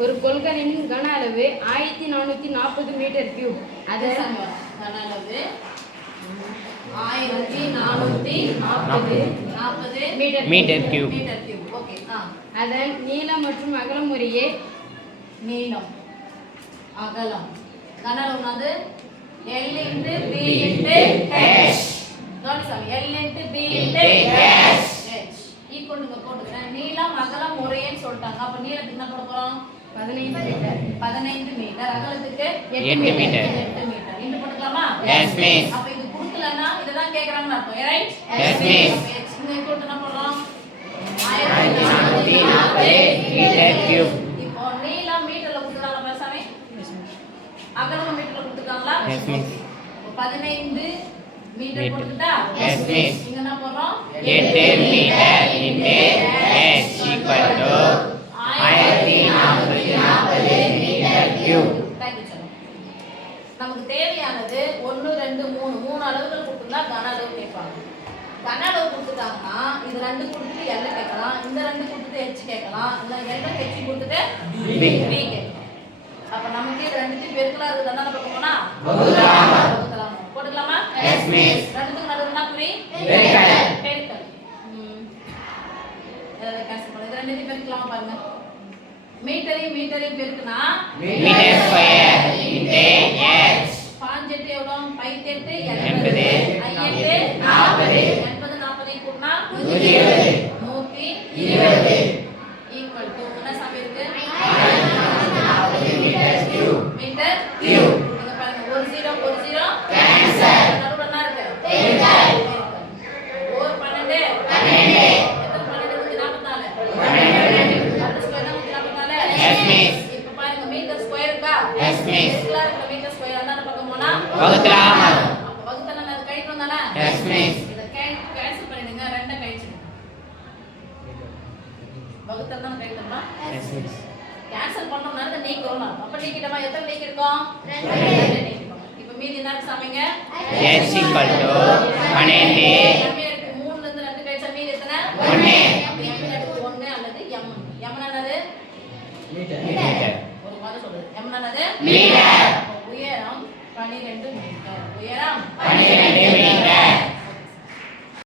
ஒரு கொள்கலனின் கன அளவு 1440 மீட்டர் கியூப். அதன் கன அளவு 1440 மீட்டர் கியூப். ஓகே. அதன் நீளம் மற்றும் அகலம் முறையே நீளம் அகலம் கன அளவு வந்து L into B into H. கவனிச்சாங்க L into B into H. ஈக்குவல்ங்க போட்டுக்கிறேன். நீளம் அகலம் முறையேன்னு சொல்லிட்டாங்க. அப்ப நீளத்துக்கு என்ன போட போறோம்? 15 மீட்டர். 15 மீட்டர். அகலத்துக்கு 8 மீட்டர். 8 மீட்டர். இந்த போட்டுக்கலாமா? Yes miss. அப்ப இது கொடுக்கலனா இததான் கேக்குறாங்கன்னு அர்த்தம். ரைட்? Yes miss. அப்ப x இங்க ஈக்குவல் என்ன போடுறோம்? 1440 மீட்டர் கியூப். இப்போ நீளம் மீட்டர்ல கொடுத்துறாங்க பேசாமே. அகலம் மீட்டர்ல கொடுத்துட்டாங்களா? Yes miss. 15 மீட்டர் போட்டுட்டா? Yes miss. இங்க என்ன போடுறோம்? 8 metre into h equal to 1440 metre cube. நமக்கு தேவையானது 1 2 3 மூணு அளவுகள் கொடுத்துட்டா கன அளவு கேட்பாங்க. கன அளவு கொடுத்துட்டாங்கன்னா இது ரெண்டு கொடுத்துட்டு L கேட்கலாம், இந்த ரெண்டு கொடுத்துட்டு H கேட்கலாம், இல்ல L H கொடுத்துட்டு B கேட்கலாம். அப்ப நமக்கு இது ரெண்டுத்தையும் பெருக்கலா இருக்குது. என்ன பார்க்கணும்னா வகுத்தலாம். போட்டுக்கலாமா? Yes miss. ரெண்டுத்துக்கு நடுவுல என்ன குறி? பெருக்கல். பெருக்கல். இத கேன்சல் பண்ணு. இது ரெண்டுத்தையும் பெருக்கலாமா பாருங்க. மீட்டரையும் பெருக்குனா மீட்டர் ஸ்கொயர் into h. 5 8 எவ்வளவு? 5 8 80. 80 40 80 40 கூட்டினா 120. 120 ஈக்குவல் டு என்ன சமம் இருக்கு? 1440 மீட்டர் கியூப். Metre cube. இங்க பாருங்க 1 0 1 0 கேன்சல். நடுவுல என்ன இருக்கு? பெருக்கல். ஒரு 12 12 எத்தனை 12 144 Yes miss. இப்ப பாருங்க மீட்டர் ஸ்கொயர் இருக்கா? Yes miss. இதுல இருக்கிற மீட்டர் ஸ்கொயர் அந்த பக்கம் போனா வகுத்தலாமா? அப்ப வகுத்தனா அது கழிக்கணும் தானே? Yes miss. இத கேன்சல் பண்ணிடுங்க. ரெண்ட கழிச்சிடுங்க. வகுத்தல் தான் கழிக்கணுமா? Yes miss. கேன்சல் பண்ணோம்னா அத நீக்குறோம். அப்ப நீக்கிட்டமா எத்தனை நீக்கி இருக்கோம்? 2 நீக்கிட்டோம். இப்ப மீதி என்ன சமைங்க? h equal to 12 எல்லாமே இருக்கு. 3 ல இருந்து 2 கழிச்சா மீதி எத்தனை? 1. அப்ப m எடுத்து 1 அல்லது m. m என்னது? மீட்டர். ஒரு மாதிரி சொல்றது. m என்னது? மீட்டர். உயரம் 12 மீட்டர். உயரம் 12